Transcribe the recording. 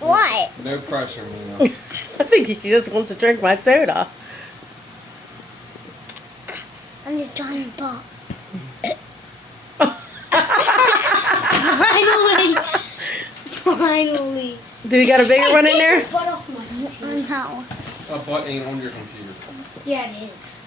What? No pressure, Nina. I think she just wants to drink my soda. I'm just trying to pop. Finally. Do you got a bigger one in there? Butt off my computer. A butt ain't on your computer. Yeah, it is.